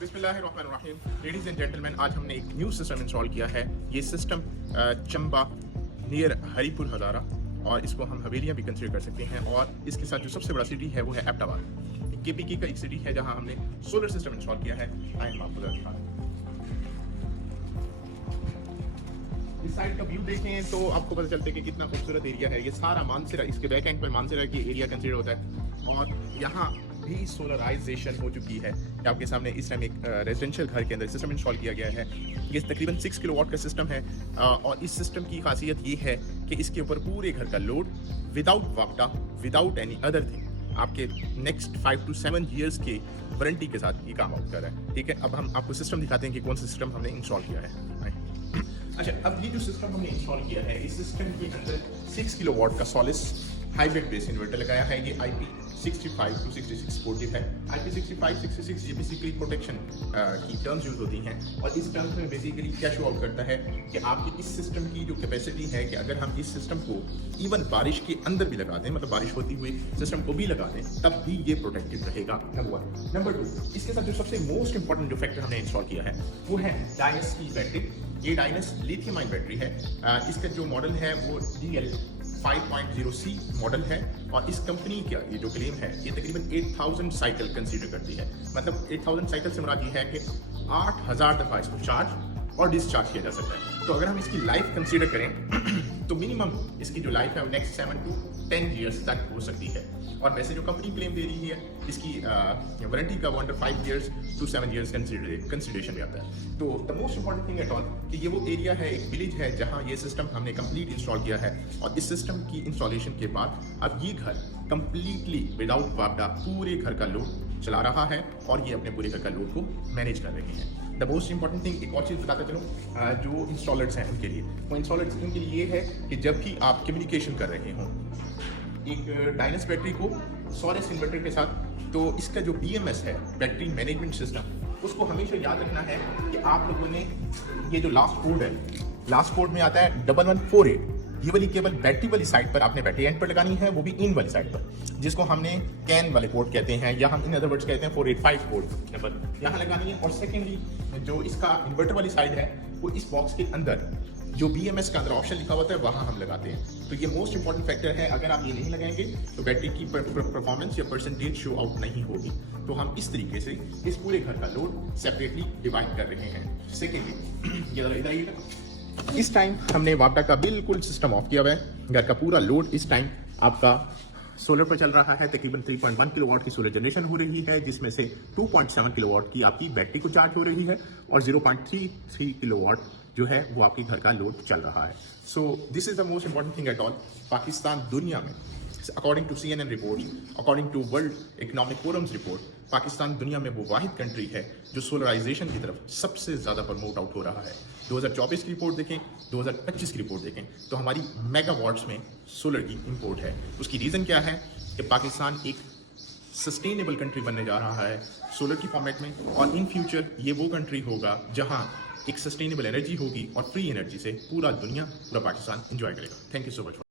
बिस्मिल्लाहिर्रहमानिर्रहीम। Ladies and gentleman, आज हमने एक न्यू सिस्टम इंस्टॉल किया है। ये सिस्टम चंबा नियर हरीपुर हज़ारा, और इसको हम हवेलियाँ भी कंसिडर कर सकते हैं। और इसके साथ जो सबसे बड़ा सिटी है वो है एबटाबाद। केपीके का एक सिटी है जहाँ हमने सोलर सिस्टम इंस्टॉल किया है। आए हम आपको दिखा दें। इस साइड का व्यू देखें तो आपको पता चलता है कि कितना खूबसूरत एरिया है। ये सारा मानसरा, इसके बैक एंड पर मानसरा की एरिया कंसिडर होता है। और यहाँ भी सोलराइजेशन हो चुकी है। आपके सामने इस टाइम एक रेजिडेंशियल घर के अंदर सिस्टम इंस्टॉल किया गया है। ये तकरीबन 6 किलोवाट का सिस्टम है। और इस सिस्टम की खासियत ये है कि इसके ऊपर पूरे घर का लोड विदाउट वापडा, विदाउट एनी अदर थिंग, आपके नेक्स्ट 5 to 7 ईयर्स के वारंटी के साथ ये काम आउट कर रहा है। ठीक है, अब हम आपको सिस्टम दिखाते हैं कि कौन सा सिस्टम हमने इंस्टॉल किया है। अच्छा, अब ये जो सिस्टम हमने इंस्टॉल किया है, इस सिस्टम के अंदर 6 किलोवाट का सॉलिस हाइब्रिड बेस इन्वर्टर लगाया है। ये IP65 to 66 सपोर्टिव है। IP65, 66 ये बेसिकली प्रोटेक्शन की टर्म्स यूज होती हैं। और इस टर्म्स में बेसिकली क्या शो आउट करता है कि आपकी इस सिस्टम की जो कैपेसिटी है कि अगर हम इस सिस्टम को इवन बारिश के अंदर भी लगा दें, मतलब बारिश होती हुई सिस्टम को भी लगा दें, तब भी ये प्रोटेक्टेड रहेगा। नंबर 1। नंबर 2, इसके साथ जो सबसे मोस्ट इंपॉर्टेंट जो फैक्टर हमने इंस्टॉल किया है वो है डायनस की बैटरी। ये डायनस लिथियम आयन बैटरी है। इसका जो मॉडल है वो DL 5.0C मॉडल है। और इस कंपनी का ये जो क्लेम है, ये तकरीबन 8000 साइकिल कंसीडर करती है। मतलब 8000 साइकिल से मुराद ये है कि 8000 दफ़ा इसको चार्ज और डिस्चार्ज किया जा सकता है। तो अगर हम इसकी लाइफ कंसीडर करें तो मिनिमम इसकी जो लाइफ है वो नेक्स्ट 7 to 10 ईयर्स तक हो सकती है। और वैसे जो कंपनी क्लेम दे रही है, इसकी वारंटी का 1 to 5 years to 7 years consideration में आता है। तो the most important thing at all कि ये वो एरिया है, एक विलेज है, जहाँ ये सिस्टम हमने कंप्लीट इंस्टॉल किया है। और इस सिस्टम की इंस्टॉलेशन के बाद अब ये घर कंप्लीटली विदाउट वापडा पूरे घर का लोड चला रहा है और ये अपने पूरे घर का लोड को मैनेज कर रहे हैं। द मोस्ट इंपॉर्टेंट थिंग, एक और चीज़ बताता चलो, जो इंस्टॉलर्स हैं उनके लिए, वो इंस्टॉलर्स उनके लिए ये है कि जब भी आप कम्युनिकेशन कर रहे हों एक डायनस बैटरी को सोरेस इन्वर्टर के साथ, तो इसका जो BMS है, बैटरी मैनेजमेंट सिस्टम, उसको हमेशा याद रखना है कि आप लोगों ने ये जो लास्ट पोर्ट है, लास्ट पोर्ट में आता है 1148। ये वाली केबल बैटरी वाली साइड पर आपने बैटरी एंड पर लगानी है, वो भी इन वाली साइड पर, जिसको हमने कैन वाले पोर्ट कहते हैं, या हम इन अदर वर्ड्स कहते हैं 485 पोर्ट नंबर यहाँ लगानी है। और सेकेंडली जो इसका इन्वर्टर वाली साइड है, वो इस बॉक्स के अंदर जो BMS का अंदर ऑप्शन लिखा होता है वहाँ हम लगाते हैं। तो ये मोस्ट इंपॉर्टेंट फैक्टर है। अगर आप ये नहीं लगाएंगे तो बैटरी की परफॉर्मेंस या परसेंटेज शो आउट नहीं होगी। तो हम इस तरीके से इस पूरे घर का लोड सेपरेटली डिवाइड कर रहे हैं। सेकेंडली इधर इस टाइम हमने वापडा का बिल्कुल सिस्टम ऑफ किया हुआ है। घर का पूरा लोड इस टाइम आपका सोलर पर चल रहा है। तकरीबन 3.1 किलोवाट की सोलर जनरेशन हो रही है, जिसमें से 2.7 किलोवाट की आपकी बैटरी को चार्ज हो रही है और 0.33 किलोवाट जो है वो आपके घर का लोड चल रहा है। So this is the most important thing at all. Pakistan दुनिया में, according to CNN report, according to world economic forums report, Pakistan दुनिया में वो वाहिद कंट्री है जो सोलराइजेशन की तरफ सबसे ज़्यादा प्रमोट आउट हो रहा है। 2024 की रिपोर्ट देखें, 2025 की रिपोर्ट देखें, तो हमारी मेगावाट्स में सोलर की इंपोर्ट है। उसकी रीज़न क्या है कि पाकिस्तान एक सस्टेनेबल कंट्री बनने जा रहा है सोलर की फॉर्मेट में। और इन फ्यूचर ये वो कंट्री होगा जहाँ एक सस्टेनेबल एनर्जी होगी और फ्री एनर्जी से पूरा दुनिया, पूरा पाकिस्तान एंजॉय करेगा। Thank you so much.